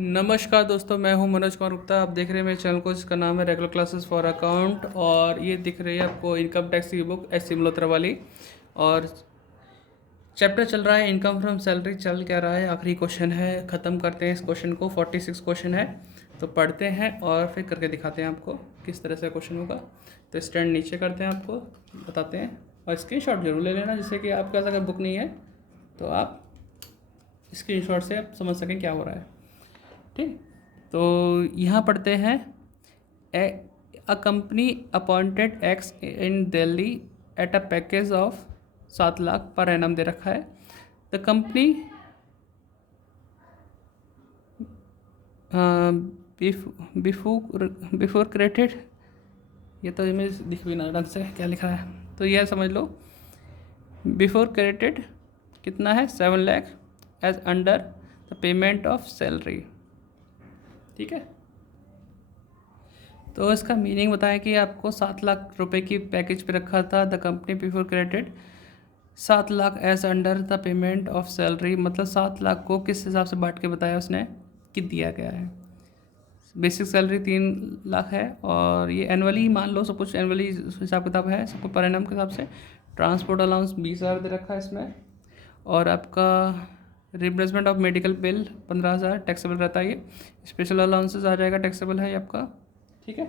नमस्कार दोस्तों, मैं हूं मनोज कुमार गुप्ता। आप देख रहे हैं मेरे चैनल को, जिसका नाम है रेगुलर क्लासेस फॉर अकाउंट। और ये दिख रही है आपको इनकम टैक्स की बुक एस सी मल्होत्रा वाली। और चैप्टर चल रहा है इनकम फ्रॉम सैलरी। चल क्या रहा है, आखिरी क्वेश्चन है, ख़त्म करते हैं इस क्वेश्चन को। 46 क्वेश्चन है, तो पढ़ते हैं और फिर करके दिखाते हैं आपको किस तरह से क्वेश्चन होगा। तो स्टैंड नीचे करते हैं, आपको बताते हैं। और स्क्रीनशॉट जरूर ले लेना, जिससे कि आपके पास अगर बुक नहीं है तो आप स्क्रीनशॉट से आप समझ सकें क्या हो रहा है। ठीक, तो यहाँ पढ़ते हैं। A company appointed x in Delhi at a package of 7 lakh per annum दे रखा है। द कंपनी बिफोर क्रेडिट, ये तो इमेज दिख भी ना ढंग से क्या लिखा है, तो यह समझ लो। बिफोर क्रेडिट कितना है, 7 lakh as under the payment of salary. ठीक है, तो इसका मीनिंग बताया कि आपको 7 लाख रुपए की पैकेज पे रखा था। The company before credit 7 lakh as under the payment of salary, मतलब 7 लाख को किस हिसाब से बांट के बताया उसने कि दिया गया है। बेसिक सैलरी 3 लाख है, और ये एनुअली मान लो, सब कुछ एनुअली हिसाब किताब है, सबको पर एनम के हिसाब से। ट्रांसपोर्ट अलाउंस 20,000 दे रखा है इसमें। और आपका replacement of medical bill 15,000 taxable रहता है। ये स्पेशल अलाउंसेस आ जाएगा, टैक्सेबल है ये आपका। ठीक है,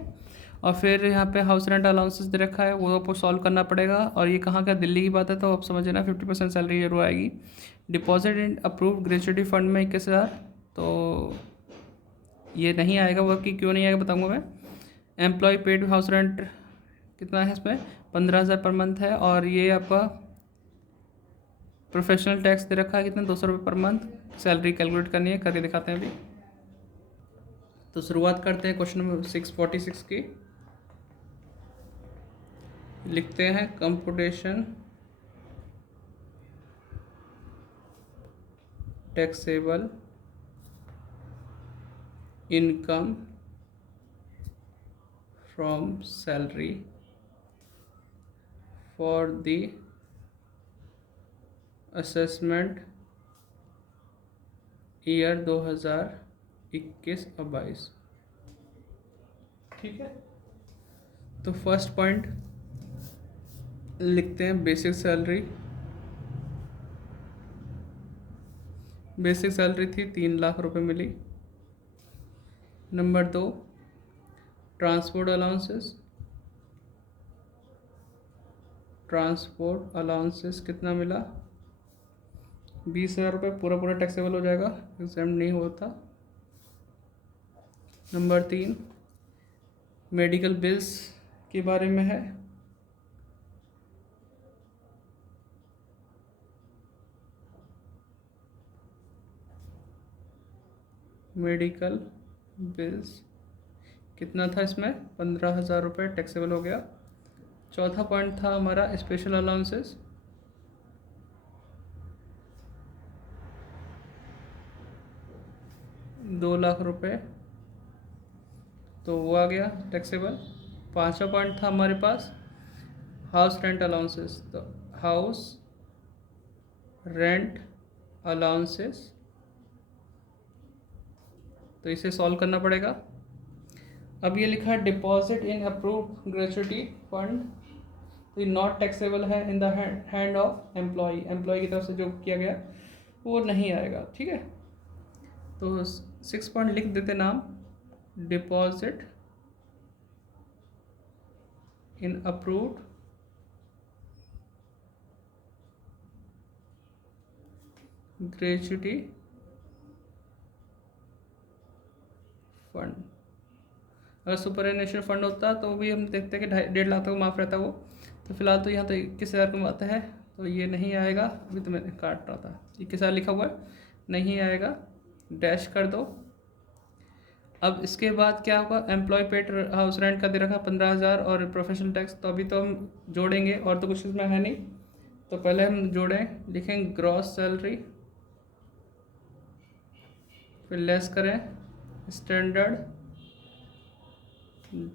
और फिर यहाँ पे हाउस रेंट अलाउंसेस दे रखा है, वो आपको सॉल्व करना पड़ेगा। और ये कहाँ का, दिल्ली की बात है, तो आप समझ लेना 50% सैलरी जरूर आएगी। Deposit in approved gratuity fund में 21,000, तो ये नहीं आएगा। वो कि क्यों नहीं आएगा बताऊँगा मैं। एम्प्लॉय पेड हाउस रेंट कितना है इसमें, 15,000 पर मंथ है। और ये आपका प्रोफेशनल टैक्स दे रखा है कितना, 200 रुपये पर मंथ। सैलरी कैलकुलेट करनी है, करके दिखाते हैं अभी। तो शुरुआत करते हैं क्वेश्चन नंबर 646 की। लिखते हैं computation taxable income from salary for the assessment year 2021 और 22। ठीक है, तो फर्स्ट पॉइंट लिखते हैं बेसिक सैलरी। बेसिक सैलरी थी 3 लाख रुपए मिली। Number 2, transport allowances. Transport allowances कितना मिला, 20,000 रुपये। पूरा पूरा टैक्सेबल हो जाएगा, एग्जाम नहीं होता। नंबर 3, मेडिकल बिल्स के बारे में है। मेडिकल बिल्स कितना था इसमें, 15,000 रुपये टैक्सेबल हो गया। चौथा पॉइंट था हमारा स्पेशल अलाउंसेस। ₹2 लाख, तो वो आ गया टैक्सेबल। पांचवा पॉइंट था हमारे पास हाउस रेंट अलाउंसेस। तो हाउस रेंट अलाउंसेस, तो इसे सॉल्व करना पड़ेगा। अब ये लिखा है deposit in approved gratuity fund, तो ये नॉट टैक्सेबल है in the hand of employ. Employ की तरफ से जो किया गया वो नहीं आएगा। ठीक है, तो 6 पॉइंट लिख देते नाम, deposit in approved gratuity fund. अगर सुपर एनुएशन फंड होता तो भी हम देखते हैं कि 1.5 लाख तक माफ़ रहता वो। तो फिलहाल तो यहाँ तो 21,000 कमाता है, तो ये नहीं आएगा। अभी तो मैंने काट रहा था, 21,000 लिखा हुआ है, नहीं आएगा, डैश कर दो। अब इसके बाद क्या होगा, एम्प्लॉय पेड हाउस रेंट का दे रखा 15,000 और प्रोफेशनल टैक्स, तो अभी तो हम जोड़ेंगे, और तो कुछ इसमें है नहीं। तो पहले हम जोड़ें, लिखेंगे ग्रॉस सैलरी, फिर लेस करें स्टैंडर्ड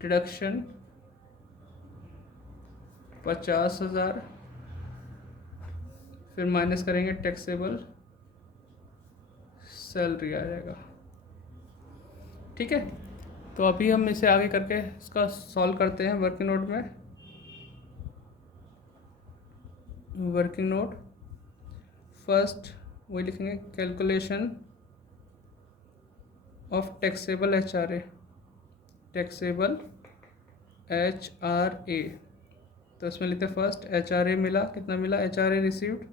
डिडक्शन 50,000, फिर माइनस करेंगे टैक्सेबल सैलरी आ जाएगा। ठीक है, तो अभी हम इसे आगे करके इसका सॉल्व करते हैं वर्किंग नोट में। वर्किंग नोट फर्स्ट वही लिखेंगे, calculation of taxable HRA, taxable HRA। तो इसमें लिखते फर्स्ट HRA मिला, कितना मिला, HRA रिसीव्ड,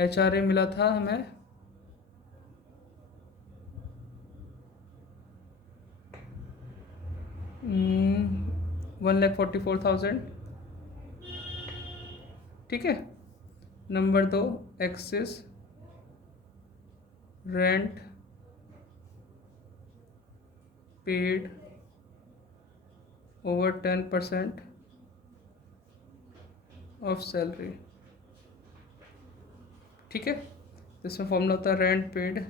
HRA मिला था हमें 1,44,000। ठीक है, number 2 excess rent paid over 10% of salary. ठीक है, इसमें फॉर्मूला होता है rent paid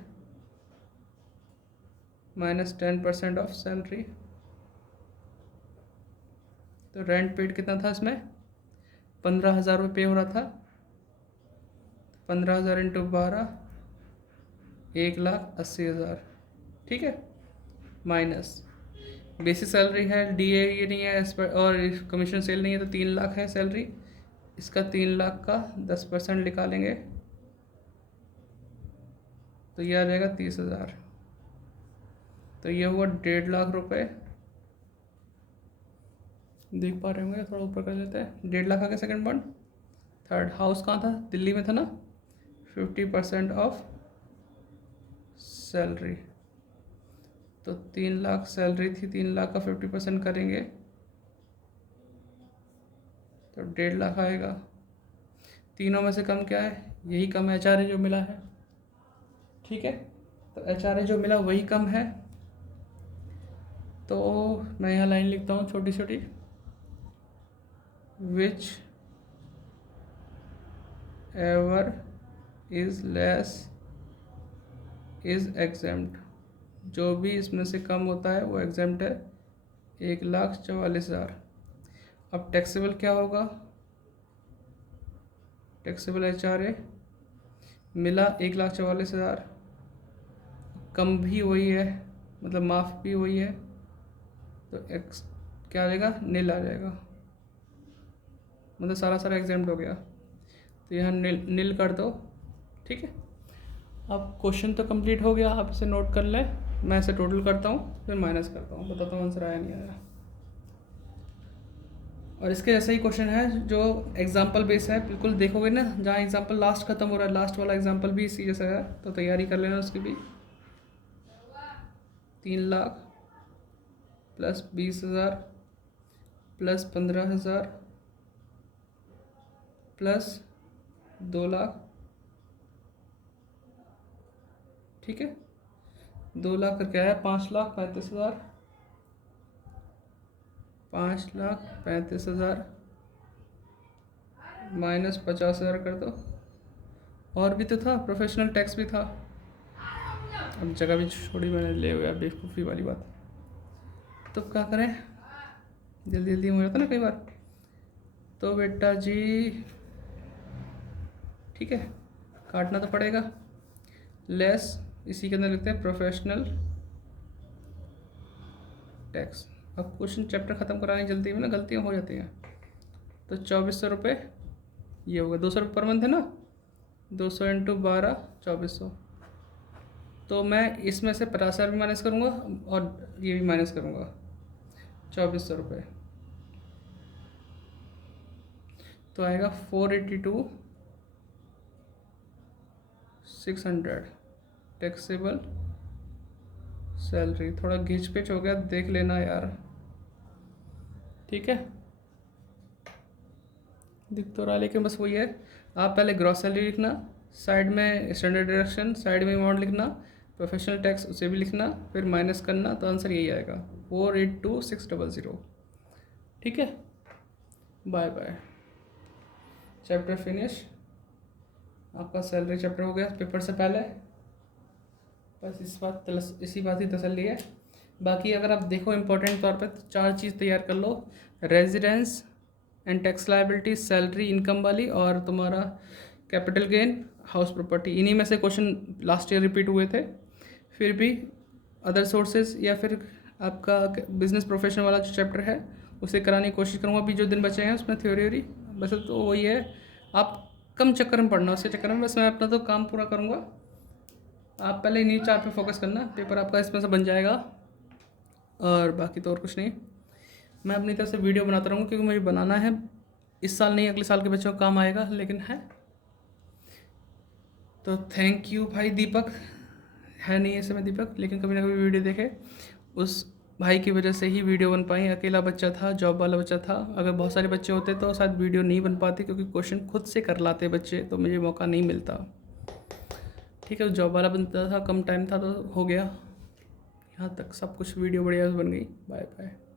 minus 10% of salary. तो रेंट पेड कितना था इसमें, 15,000 रुपये पे हो रहा था, 15,000 इंटू 12, 1,80,000। ठीक है, माइनस बेसिक सैलरी है, DA ये नहीं है इस पर, और कमीशन सेल नहीं है, तो 3 लाख है सैलरी। इसका 3 लाख का 10% निकालेंगे तो ये आ जाएगा 30,000। तो ये हुआ 1.5 लाख रुपए। देख पा रहे होंगे, थोड़ा ऊपर कर लेते हैं। 1.5 लाख आ गया सेकंड पॉइंट। थर्ड, हाउस कहाँ था, दिल्ली में था ना। 50% ऑफ सैलरी, तो 3 लाख सैलरी थी, 3 लाख का 50% करेंगे तो 1.5 लाख आएगा। तीनों में से कम क्या है, यही कम है, HRA जो मिला है। ठीक है, तो HRA जो मिला वही कम है, तो मैं यहाँ लाइन लिखता हूँ छोटी छोटी, which ever is less is exempt. जो भी इसमें से कम होता है वो एग्जेम्प्ट है, 1,44,000। अब टैक्सेबल क्या होगा, टैक्सेबल HRA मिला 1,44,000, कम भी वही है, मतलब माफ़ भी वही है, तो एक्स क्या आ जाएगा, नील आ जाएगा, मतलब सारा एग्जाम्प्ट हो गया, तो यहाँ नील कर दो। ठीक है, अब क्वेश्चन तो कंप्लीट हो गया, आप इसे नोट कर लें। मैं इसे टोटल करता हूँ फिर माइनस करता हूँ, बताता हूँ आंसर आया नहीं आया। और इसके जैसे ही क्वेश्चन है जो एग्जाम्पल बेस है, बिल्कुल देखोगे ना, जहाँ एग्जाम्पल लास्ट खत्म हो रहा है, लास्ट वाला एग्जाम्पल भी इसी जैसा है, तो तैयारी कर लेना उसकी भी। 3 lakh plus 20,000 plus 15,000 plus 2 lakh. ठीक है, 2 लाख करके आया 5,35,000, 5,35,000 माइनस 50,000 कर दो। और भी तो था, प्रोफेशनल टैक्स भी था, अब जगह भी छोड़ी मैंने, ले गया बेवकूफ़ी वाली बात। तो क्या करें, जल्दी जल्दी हो जाता ना कई बार, तो बेटा जी ठीक है, काटना तो पड़ेगा, लेस इसी के अंदर लिखते हैं प्रोफेशनल टैक्स। अब क्वेश्चन चैप्टर ख़त्म कराने जल्दी में ना गलतियाँ हो जाती हैं, तो 2,400 रुपये ये होगा, 200 रुपये पर मंथ है ना, 200 इंटू 12 2,400। तो मैं इसमें से 50,000 भी माइनस करूँगा और ये भी माइनस करूँगा, 2,400 रुपये, तो आएगा 482,600 टैक्सेबल सैलरी। थोड़ा घिच पिच हो गया, देख लेना यार। ठीक है, दिख तो रहा, लेकिन बस वही है, आप पहले ग्रॉस सैलरी लिखना, साइड में स्टैंडर्ड डिडक्शन, साइड में अमाउंट लिखना, प्रोफेशनल टैक्स उसे भी लिखना, फिर माइनस करना, तो आंसर यही आएगा 482,600। ठीक है, बाय बाय, चैप्टर फिनिश। आपका सैलरी चैप्टर हो गया पेपर से पहले, बस इसी बात की तसल्ली है। बाकी अगर आप देखो इम्पोर्टेंट तौर पे, तो 4 चीज़ तैयार कर लो, residence and tax liability, salary income वाली, और तुम्हारा कैपिटल गेन, हाउस प्रॉपर्टी। इन्हीं में से क्वेश्चन लास्ट ईयर रिपीट हुए थे। फिर भी अदर सोर्सेज या फिर आपका बिजनेस प्रोफेशन वाला जो चैप्टर है उसे कराने की कोशिश करूँगा। अभी जो दिन बचे हैं उसमें थ्योरी बस तो वही है, आप कम चक्कर में पढ़ना, उसके चक्कर में बस मैं अपना तो काम पूरा करूँगा। आप पहले न्यूज़ 4 पे फोकस करना, पेपर आपका इसमें से बन जाएगा और बाकी तो और कुछ नहीं। मैं अपनी तरफ से वीडियो बनाता रहूँगा क्योंकि मुझे बनाना है, इस साल नहीं अगले साल के बच्चों को काम आएगा, लेकिन है। तो थैंक यू भाई दीपक, है नहीं ऐसे में दीपक, लेकिन कभी ना कभी वीडियो देखे, उस भाई की वजह से ही वीडियो बन पाई। अकेला बच्चा था, जॉब वाला बच्चा था, अगर बहुत सारे बच्चे होते तो शायद वीडियो नहीं बन पाती क्योंकि क्वेश्चन खुद से कर लाते बच्चे, तो मुझे मौका नहीं मिलता। ठीक है, जॉब वाला बनता था, कम टाइम था तो हो गया। यहाँ तक सब कुछ वीडियो बढ़िया बन गई। Bye bye.